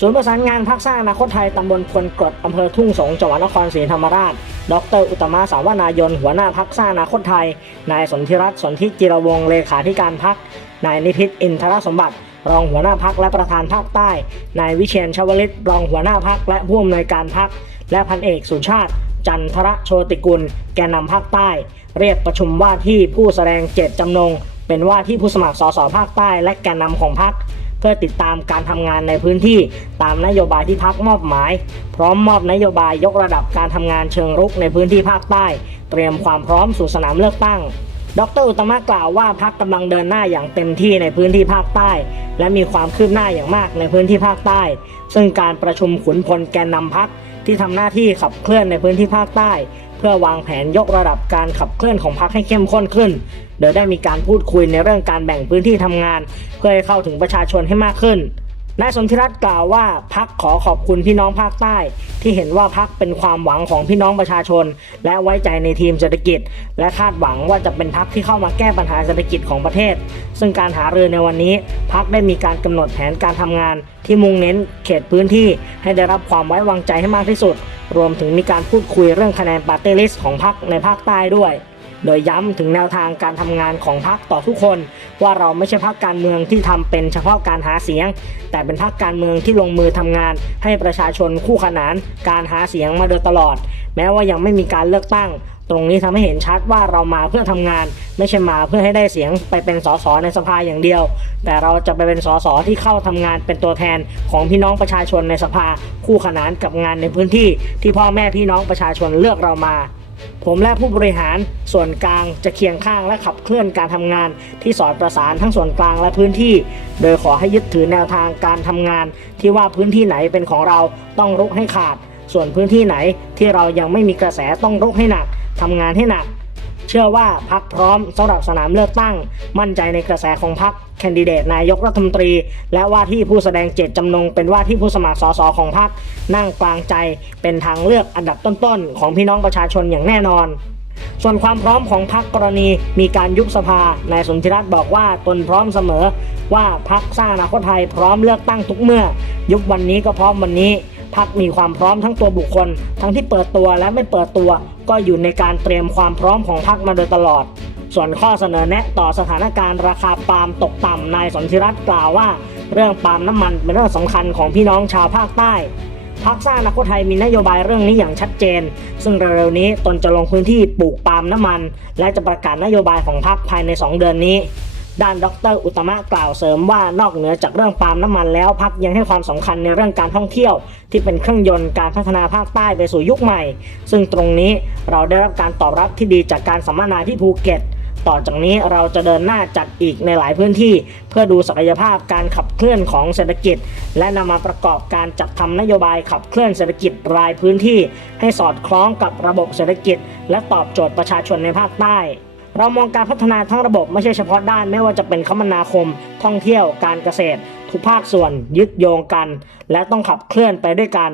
ศูนย์ประสานงานพักสร้างอนาคตไทยตำบลพลกรดอำเภอทุ่งสงจังหวัดนครศรีธรรมราช ดร อุตมะสาวนายน หัวหน้าพักสร้างอนาคตไทย นายสนธิรัตน์สนธิจิรวงศ์เลขาธิการพัก นายนิพิษอินทรสมบัติ รองหัวหน้าพักและประธานภาคใต้ นายวิเชียนชวลิต รองหัวหน้าพักและผู้อำนวยการพัก และพันเอกสุชาติ จันทรโชติกุล แกนนำภาคใต้ เรียกประชุมว่าที่ผู้แสดงเจตจำนง เป็นว่าที่ผู้สมัครสสภาคใต้ และแกนนำของพัก เพื่อติดตามการทำงานในพื้นที่ตามนโยบายที่พักมอบหมาย พร้อมมอบนโยบายยกระดับการทำงานเชิงรุกในพื้นที่ภาคใต้ เตรียมความพร้อมสู่สนามเลือกตั้งดรอุตมะกล่าวว่าพักกำลังเดินหน้าอย่างเต็มที่ในพื้นที่ภาคใต้ และมีความคืบหน้าอย่างมากในพื้นที่ภาคใต้ ซึ่งการประชุมขุนพลแกนนำพักที่ทำหน้าที่ขับเคลื่อนในพื้นที่ภาคใต้ พื่อวางแผนยกระดับการขับเคลื่อนของพักให้เข้มข้นขึ้น โดยได้มีการพูดคุยในเรื่องการแบ่งพื้นที่ทำงาน เพื่อให้เข้าถึงประชาชนให้มากขึ้นนายสนธิรัตน์กล่าวว่าพักขอขอบคุณพี่น้องภาคใต้ ที่เห็นว่าพักเป็นความหวังของพี่น้องประชาชน และไว้ใจในทีมเศรษฐกิจ และคาดหวังว่าจะเป็นพักที่เข้ามาแก้ปัญหาเศรษฐกิจของประเทศ ซึ่งการหารือในวันนี้พักได้มีการกำหนดแผนการทำงาน ที่มุ่งเน้นเขตพื้นที่ให้ได้รับความไว้วางใจให้มากที่สุด รวมถึงมีการพูดคุยเรื่องคะแนนปาร์ตี้ลิสต์ของพรรคในภาคใต้ด้วย โดยย้ำถึงแนวทางการทำงานของพรรคต่อทุกคน ว่าเราไม่ใช่พรรคการเมืองที่ทำเป็นเฉพาะการหาเสียง แต่เป็นพรรคการเมืองที่ลงมือทำงาน ให้ประชาชนคู่ขนานการหาเสียงมาโดยตลอด แม้ว่ายังไม่มีการเลือกตั้ง ตรงนี้ทำให้เห็นชัดว่าเรามาเพื่อทำงาน ไม่ใช่มาเพื่อให้ได้เสียงไปเป็นสสในสภาอย่างเดียว แต่เราจะไปเป็นสสที่เข้าทำงานเป็นตัวแทนของพี่น้องประชาชนในสภา คู่ขนานกับงานในพื้นที่ที่พ่อแม่พี่น้องประชาชนเลือกเรามา ผมและผู้บริหารส่วนกลางจะเคียงข้างและขับเคลื่อนการทำงาน ที่สอดประสานทั้งส่วนกลางและพื้นที่ โดยขอให้ยึดถือแนวทางการทำงาน ที่ว่าพื้นที่ไหนเป็นของเราต้องรุกให้ขาด ส่วนพื้นที่ไหนที่เรายังไม่มีกระแสต้องรุกให้หนักทำงานให้หนัก เชื่อว่าพักพร้อมสำหรับสนามเลือกตั้ง มั่นใจในกระแสของพักแคนดิเดตนายกรัฐมนตรี และว่าที่ผู้แสดงเจตจำนงเป็นว่าที่ผู้สมัครสสของพักนั่งกลางใจเป็นทางเลือกอันดับต้นๆ ของพี่น้องประชาชนอย่างแน่นอนส่วนความพร้อมของพักกรณีมีการยุบสภา นายสนธิรัตน์บอกว่าตนพร้อมเสมอ ว่าพักสร้างอนาคตไทยพร้อมเลือกตั้งทุกเมื่อ ยุบวันนี้ก็พร้อมวันนี้ พักมีความพร้อมทั้งตัวบุคคล ทั้งที่เปิดตัวและไม่เปิดตัว ก็อยู่ในการเตรียมความพร้อมของพักมาโดยตลอด ส่วนข้อเสนอแนะต่อสถานการณ์ราคาปาล์มตกต่ำนายสนธิรัตน์กล่าวว่า เรื่องปาล์มน้ำมันเป็นเรื่องสำคัญของพี่น้องชาวภาคใต้พักสร้างอนาคตไทยมีนโยบายเรื่องนี้อย่างชัดเจน ซึ่งเร็วๆนี้ตนจะลงพื้นที่ปลูกปาล์มน้ำมัน และจะประกาศนโยบายของพักภายใน 2 เดือนนี้ ด้านดร อุตมะกล่าวเสริมว่านอกเหนือจากเรื่องปาล์มน้ำมันแล้วพักยังให้ความสำคัญในเรื่องการท่องเที่ยว ที่เป็นเครื่องยนต์การพัฒนาภาคใต้ไปสู่ยุคใหม่ ซึ่งตรงนี้เราได้รับการตอบรับที่ดีจากการสัมมนาที่ภูเก็ตต่อจากนี้เราจะเดินหน้าจัดอีกในหลายพื้นที่ เพื่อดูศักยภาพการขับเคลื่อนของเศรษฐกิจ และนำมาประกอบการจัดทำนโยบายขับเคลื่อนเศรษฐกิจรายพื้นที่ ให้สอดคล้องกับระบบเศรษฐกิจ และตอบโจทย์ประชาชนในภาคใต้ เรามองการพัฒนาทั้งระบบไม่ใช่เฉพาะด้านไม่ว่าจะเป็นคมนาคม ท่องเที่ยว การเกษตร ทุกภาคส่วนยึดโยงกัน และต้องขับเคลื่อนไปด้วยกัน